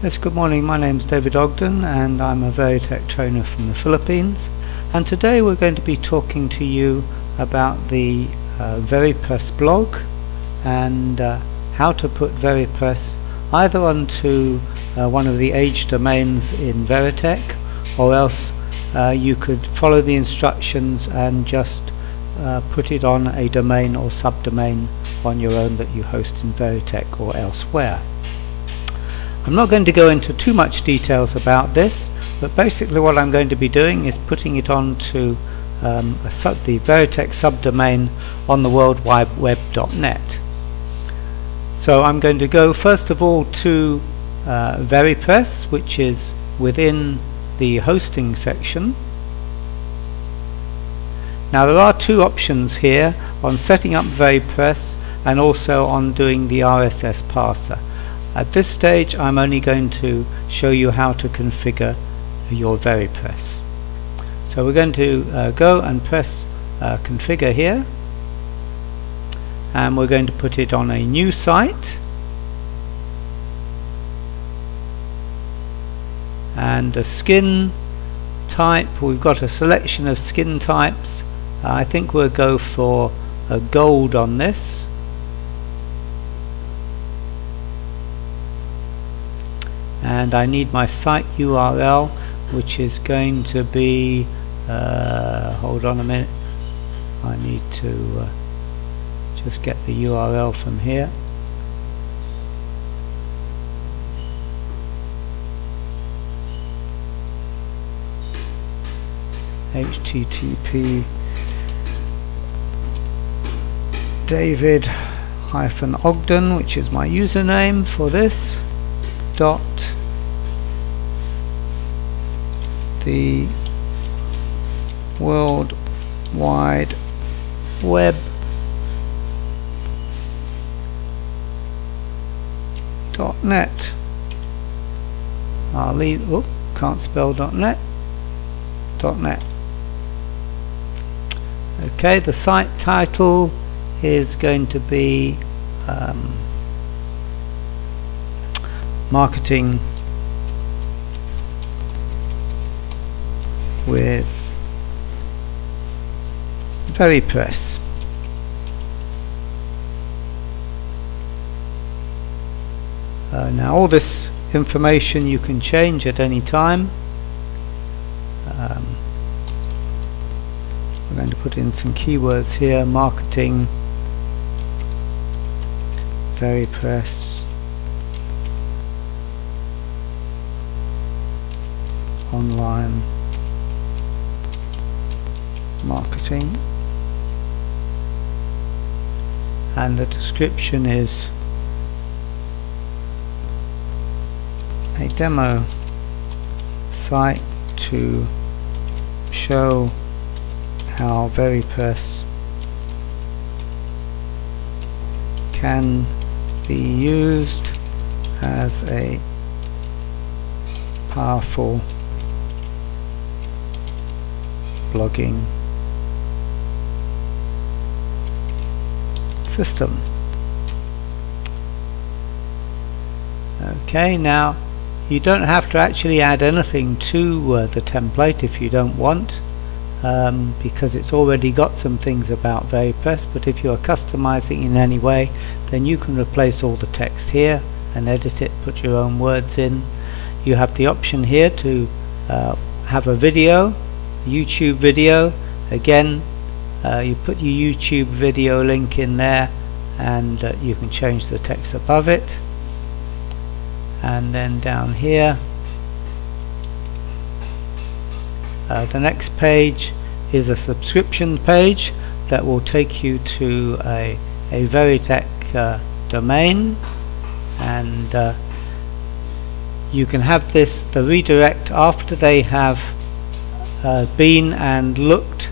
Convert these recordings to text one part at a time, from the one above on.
Yes, good morning. My name is David Ogden and I'm a Veritech trainer from the Philippines, and today we're going to be talking to you about the Verepress blog and how to put Verepress either onto one of the age domains in Veritech, or else you could follow the instructions and just put it on a domain or subdomain on your own that you host in Veritech or elsewhere. I'm not going to go into too much details about this, but basically what I'm going to be doing is putting it onto the Veritech subdomain on the World Wide Web.net. So I'm going to go first of all to Verepress, which is within the hosting section. Now there are two options here on setting up Verepress and also on doing the RSS parser. At this stage I'm only going to show you how to configure your Verepress. So we're going to go and press configure here, and we're going to put it on a new site, and the skin type, we've got a selection of skin types. I think we'll go for a gold on this. And I need my site URL, which is going to be hold on a minute, I need to just get the URL from here. http David-Ogden, which is my username for this, dot the World Wide Web .net. I'll leave, can't spell .net. .net. Okay, the site title is going to be marketing with Verepress. Now all this information you can change at any time. We're going to put in some keywords here: marketing, Verepress, online marketing, and the description is a demo site to show how Verepress can be used as a powerful blogging system. Okay, now you don't have to actually add anything to the template if you don't want, because it's already got some things about Verepress. But if you are customizing in any way, then you can replace all the text here and edit it, put your own words in. You have the option here to have a video, YouTube video. Again, you put your YouTube video link in there, and you can change the text above it. And then down here, the next page is a subscription page that will take you to a Veritech domain, and you can have the redirect after they have been and looked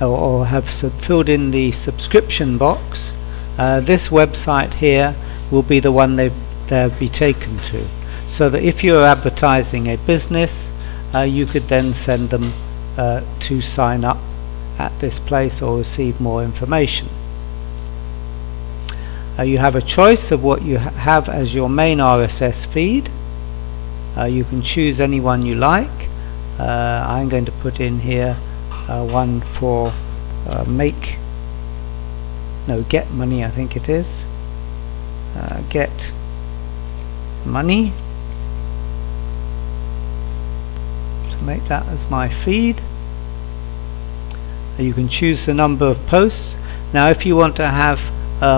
or have filled in the subscription box. This website here will be the one they'll be taken to, so that if you're advertising a business, you could then send them to sign up at this place or receive more information. You have a choice of what you have as your main RSS feed. You can choose any one you like. I'm going to put in here one for get money, I think it is. Get money, to make that as my feed. You can choose the number of posts. Now if you want to have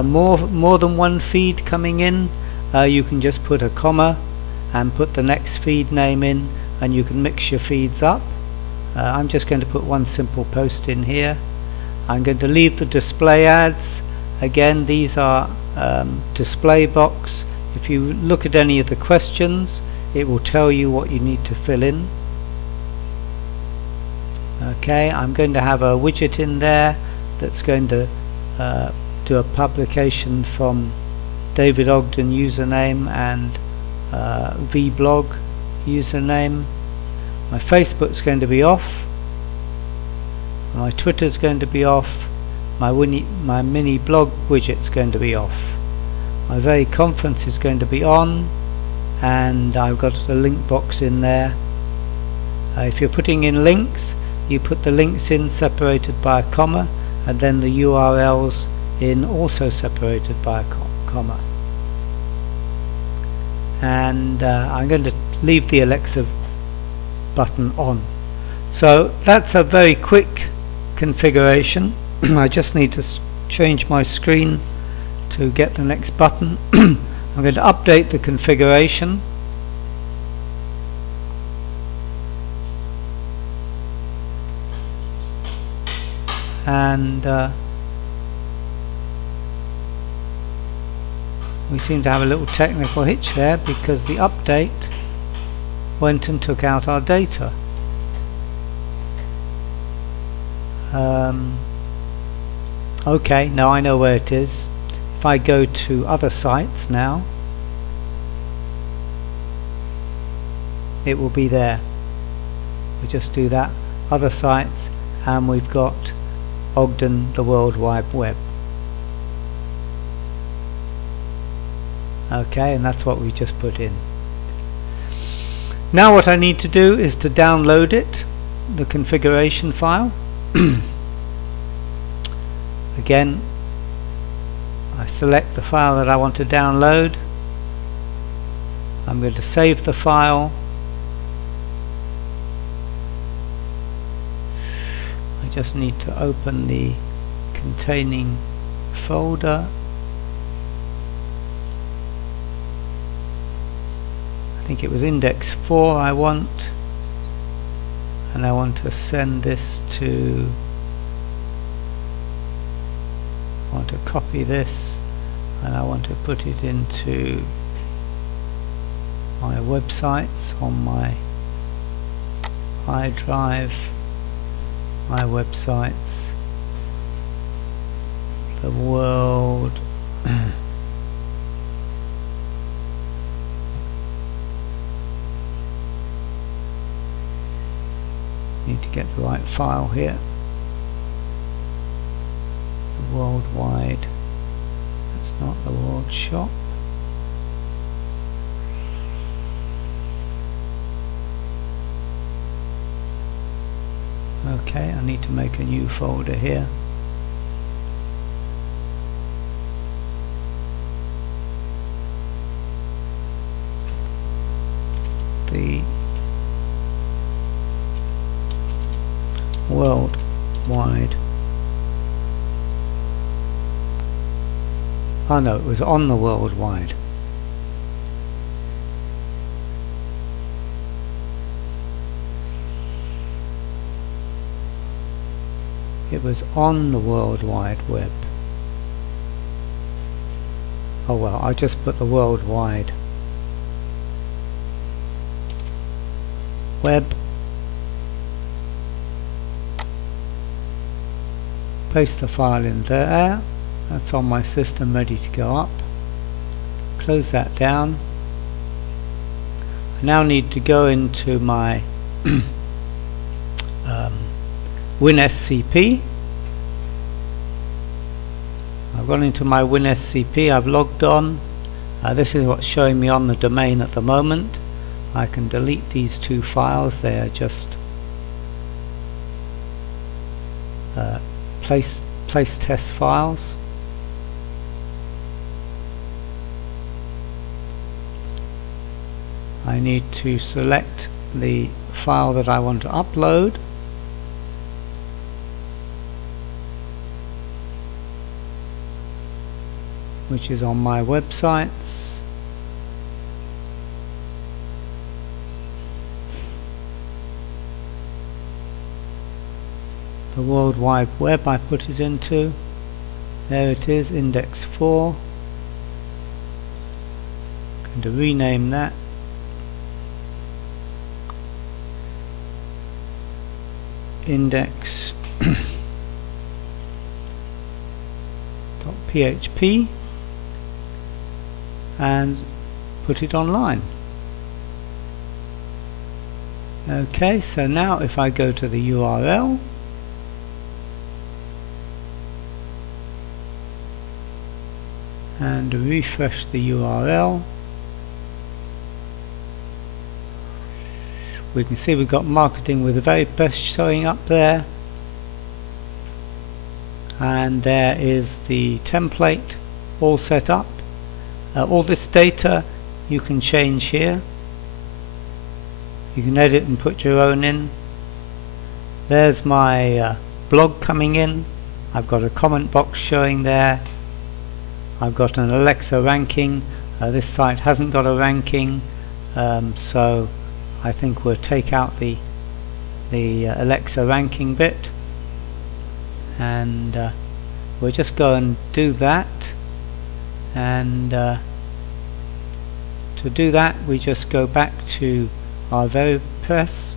more than one feed coming in, you can just put a comma and put the next feed name in, and you can mix your feeds up. I'm just going to put one simple post in here. I'm going to leave the display ads. Again, these are display box. If you look at any of the questions, it will tell you what you need to fill in. Okay, I'm going to have a widget in there that's going to do a publication from David Ogden username and vblog username. My Facebook's going to be off. My Twitter's going to be off. My mini blog widget's going to be off. My very conference is going to be on, and I've got a link box in there. If you're putting in links, you put the links in separated by a comma, and then the URLs in also separated by a comma. And I'm going to leave the Alexa button on. So that's a very quick configuration. I just need to change my screen to get the next button. I'm going to update the configuration. And we seem to have a little technical hitch there because the update went and took out our data. Okay, now I know where it is. If I go to other sites now, it will be there. We just do that, other sites, and we've got Ogden, the World Wide Web. Okay, and that's what we just put in. Now what I need to do is to download it, the configuration file. Again, I select the file that I want to download. I'm going to save the file. I just need to open the containing folder. I think it was index 4 I want, and I want to send this to, I want to copy this, and I want to put it into my websites on my iDrive, my websites, the world need to get the right file here. The worldwide, that's not the world shop. Okay, I need to make a new folder here. The worldwide. Oh no, it was on the worldwide. It was on the World Wide Web. Oh well, I just put the worldwide web. Paste the file in there. That's on my system, ready to go up. Close that down. I now need to go into my WinSCP. I've gone into my WinSCP, I've logged on. This is what's showing me on the domain at the moment. I can delete these two files. They are just place test files. I need to select the file that I want to upload, which is on my websites. The World Wide Web I put it into. There it is, index 4. I'm going to rename that. index.php and put it online. Okay, so now if I go to the URL, and refresh the URL, we can see we've got marketing with Verepress showing up there, and there is the template all set up. All this data you can change here. You can edit and put your own in. There's my blog coming in. I've got a comment box showing there. I've got an Alexa ranking. This site hasn't got a ranking, so I think we'll take out the Alexa ranking bit, and we'll just go and do that. And to do that, we just go back to our Verepress.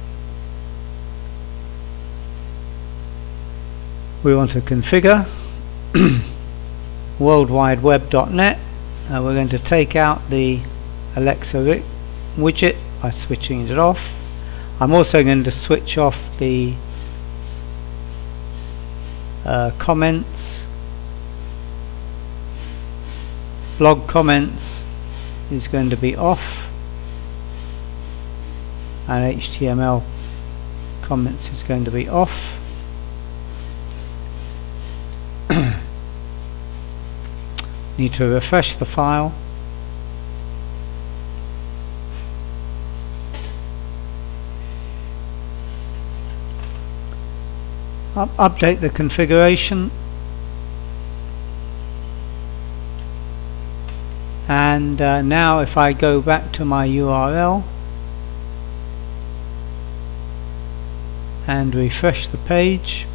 We want to configure worldwideweb.net. We're going to take out the Alexa widget by switching it off. I'm also going to switch off the comments. Blog comments is going to be off, and HTML comments is going to be off. Need to refresh the file. Update the configuration, and now if I go back to my URL and refresh the page,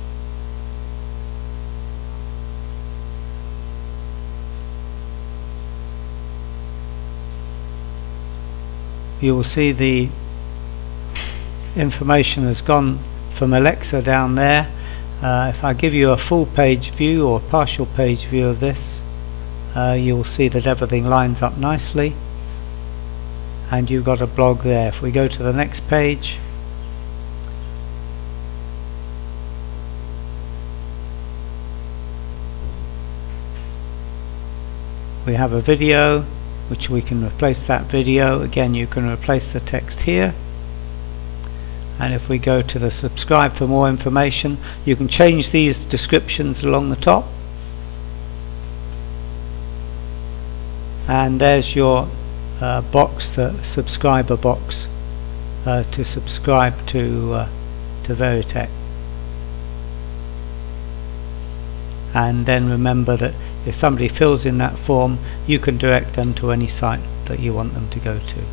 you will see the information has gone from Alexa down there. If I give you a full page view or partial page view of this, you will see that everything lines up nicely, and you've got a blog there. If we go to the next page, we have a video which we can replace that video. Again, you can replace the text here, and if we go to the subscribe for more information, you can change these descriptions along the top, and there's your box, the subscriber box, to subscribe to Veritech. And then remember that if somebody fills in that form, you can direct them to any site that you want them to go to.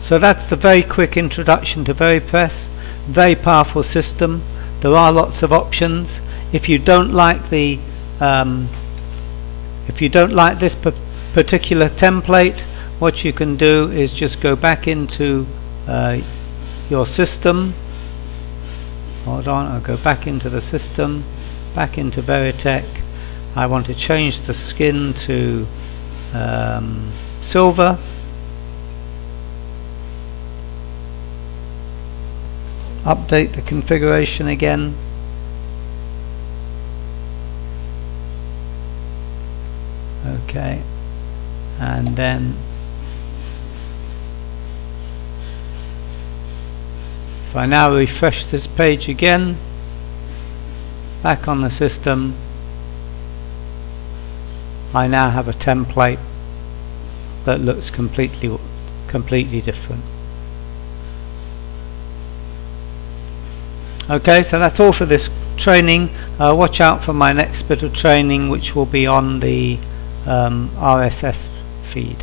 So that's the very quick introduction to Verepress. Very powerful system. There are lots of options. If you don't like the this particular template, what you can do is just go back into your system. Hold on, I'll go back into the system, back into Veritech. I want to change the skin to silver. Update the configuration again. Okay, and then If I now refresh this page again, back on the system, I now have a template that looks completely different. Okay, so that's all for this training. Watch out for my next bit of training, which will be on the RSS feed.